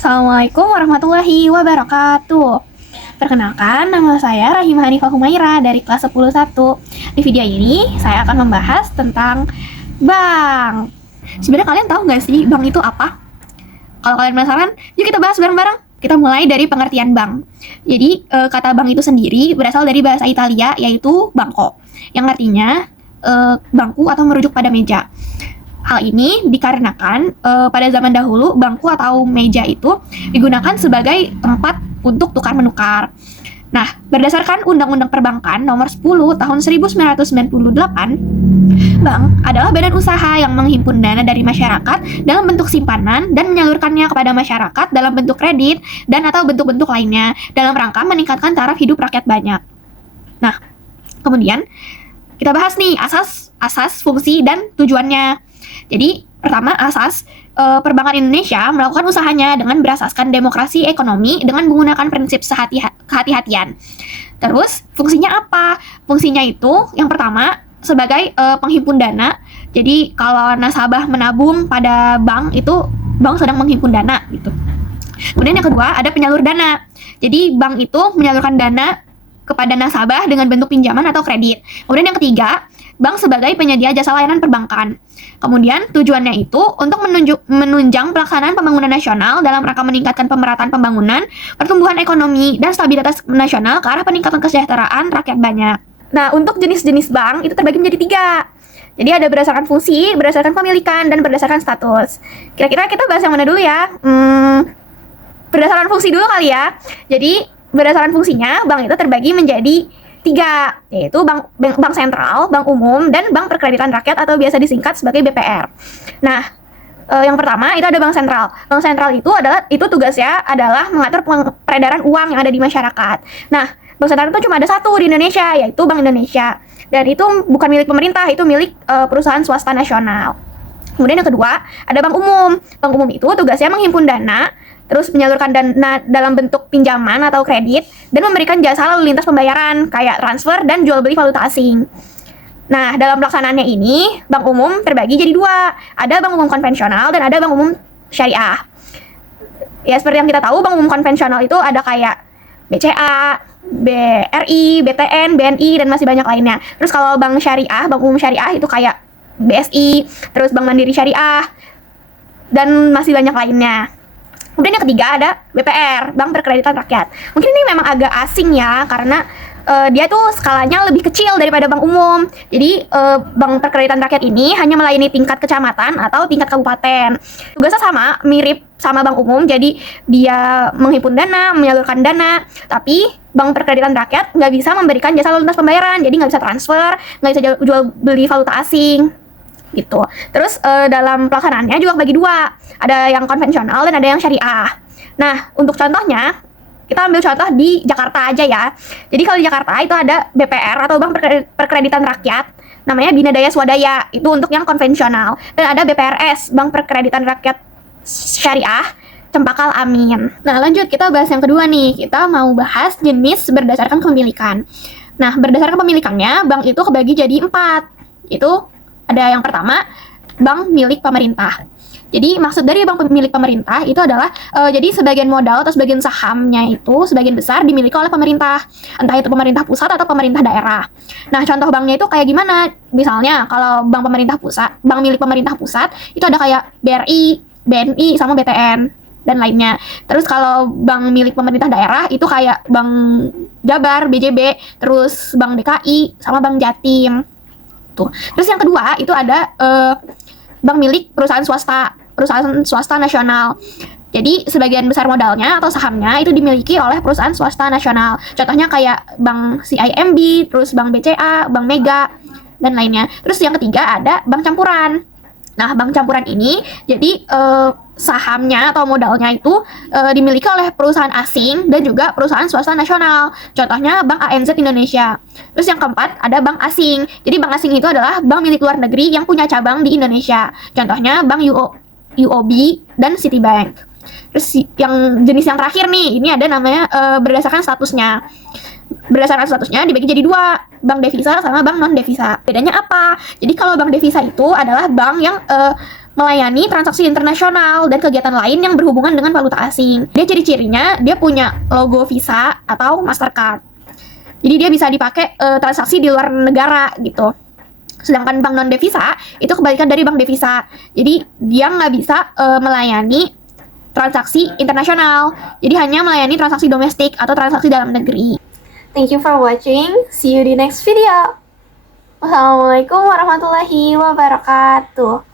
Assalamualaikum warahmatullahi wabarakatuh. Perkenalkan, nama saya Rahimah Hanifah Humaira dari kelas 10-1. Di video ini, saya akan membahas tentang bank. Sebenarnya kalian tahu nggak sih bank itu apa? Kalau kalian penasaran, yuk kita bahas bareng-bareng. Kita mulai dari pengertian bank. Jadi, kata bank itu sendiri berasal dari bahasa Italia, yaitu banco, yang artinya bangku atau merujuk pada meja. Hal ini dikarenakan pada zaman dahulu bangku atau meja itu digunakan sebagai tempat untuk tukar-menukar. Nah, berdasarkan Undang-Undang Perbankan Nomor 10 Tahun 1998, bank adalah badan usaha yang menghimpun dana dari masyarakat dalam bentuk simpanan dan menyalurkannya kepada masyarakat dalam bentuk kredit dan atau bentuk-bentuk lainnya dalam rangka meningkatkan taraf hidup rakyat banyak. Nah, kemudian kita bahas nih asas, fungsi, dan tujuannya. Jadi, pertama, asas perbankan Indonesia melakukan usahanya dengan berasaskan demokrasi ekonomi dengan menggunakan prinsip kehati-hatian. Terus, fungsinya apa? Fungsinya itu, yang pertama, sebagai penghimpun dana. Jadi, kalau nasabah menabung pada bank, itu bank sedang menghimpun dana, gitu. Kemudian yang kedua, ada penyalur dana. Jadi, bank itu menyalurkan dana kepada nasabah dengan bentuk pinjaman atau kredit. Kemudian yang ketiga, bank sebagai penyedia jasa layanan perbankan. Kemudian tujuannya itu untuk menunjang pelaksanaan pembangunan nasional dalam rangka meningkatkan pemerataan pembangunan, pertumbuhan ekonomi, dan stabilitas nasional ke arah peningkatan kesejahteraan rakyat banyak. Nah, untuk jenis-jenis bank itu terbagi menjadi 3. Jadi ada berdasarkan fungsi, berdasarkan pemilikan, dan berdasarkan status. Kira-kira kita bahas yang mana dulu ya? Berdasarkan fungsi dulu kali ya. Jadi berdasarkan fungsinya, bank itu terbagi menjadi 3, yaitu bank sentral, bank umum, dan bank perkreditan rakyat atau biasa disingkat sebagai BPR. Nah, yang pertama itu ada bank sentral. Bank sentral itu tugasnya adalah mengatur peredaran uang yang ada di masyarakat. Nah, bank sentral itu cuma ada satu di Indonesia, yaitu Bank Indonesia. Dan itu bukan milik pemerintah, itu milik perusahaan swasta nasional. Kemudian yang kedua, ada bank umum. Bank umum itu tugasnya menghimpun dana, terus menyalurkan dana dalam bentuk pinjaman atau kredit, dan memberikan jasa lalu lintas pembayaran, kayak transfer dan jual beli valuta asing. Nah, dalam pelaksanaannya ini, bank umum terbagi jadi 2. Ada bank umum konvensional dan ada bank umum syariah. Ya, seperti yang kita tahu, bank umum konvensional itu ada kayak BCA, BRI, BTN, BNI, dan masih banyak lainnya. Terus kalau bank syariah, bank umum syariah itu kayak BSI, terus Bank Mandiri Syariah, dan masih banyak lainnya. Kemudian yang ketiga ada BPR, Bank Perkreditan Rakyat. Mungkin ini memang agak asing ya, karena dia tuh skalanya lebih kecil daripada bank umum. Jadi Bank Perkreditan Rakyat ini hanya melayani tingkat kecamatan atau tingkat kabupaten. Tugasnya sama, mirip sama bank umum, jadi dia menghimpun dana, menyalurkan dana. Tapi Bank Perkreditan Rakyat nggak bisa memberikan jasa lalu lintas pembayaran, jadi nggak bisa transfer, nggak bisa jual beli valuta asing, gitu. Terus dalam pelaksanaannya juga bagi 2, ada yang konvensional dan ada yang syariah. Nah, untuk contohnya kita ambil contoh di Jakarta aja ya. Jadi kalau di Jakarta itu ada BPR atau Bank Perkreditan Rakyat, namanya Bina Daya Swadaya, itu untuk yang konvensional. Dan ada BPRS, Bank Perkreditan Rakyat Syariah, Cempaka Amin. Nah, lanjut kita bahas yang kedua nih. Kita mau bahas jenis berdasarkan kepemilikan. Nah, berdasarkan pemilikannya, bank itu kebagi jadi 4. Itu ada yang pertama, bank milik pemerintah. Jadi maksud dari bank milik pemerintah itu adalah jadi sebagian modal atau sebagian sahamnya itu sebagian besar dimiliki oleh pemerintah, entah itu pemerintah pusat atau pemerintah daerah. Nah, contoh banknya itu kayak gimana? Misalnya kalau bank milik pemerintah pusat itu ada kayak BRI, BNI, sama BTN dan lainnya. Terus kalau bank milik pemerintah daerah itu kayak Bank Jabar, BJB, terus Bank DKI, sama Bank Jatim. Tuh. Terus yang kedua itu ada bank milik perusahaan swasta nasional. Jadi sebagian besar modalnya atau sahamnya itu dimiliki oleh perusahaan swasta nasional. Contohnya kayak Bank CIMB, terus Bank BCA, Bank Mega, dan lainnya. Terus yang ketiga ada bank campuran. Nah, bank campuran ini jadi sahamnya atau modalnya itu dimiliki oleh perusahaan asing dan juga perusahaan swasta nasional. Contohnya Bank ANZ Indonesia. Terus yang keempat ada bank asing. Jadi bank asing itu adalah bank milik luar negeri yang punya cabang di Indonesia. Contohnya Bank UOB dan Citibank. Terus yang jenis yang terakhir nih, ini ada namanya berdasarkan statusnya. Berdasarkan statusnya dibagi jadi 2, bank devisa sama bank non devisa. Bedanya apa? Jadi kalau bank devisa itu adalah bank yang melayani transaksi internasional dan kegiatan lain yang berhubungan dengan valuta asing. Dia ciri-cirinya, dia punya logo Visa atau Mastercard. Jadi dia bisa dipakai transaksi di luar negara gitu. Sedangkan bank non-devisa itu kebalikan dari bank devisa. Jadi dia nggak bisa melayani transaksi internasional. Jadi hanya melayani transaksi domestik atau transaksi dalam negeri. Thank you for watching. See you di next video. Wassalamualaikum warahmatullahi wabarakatuh.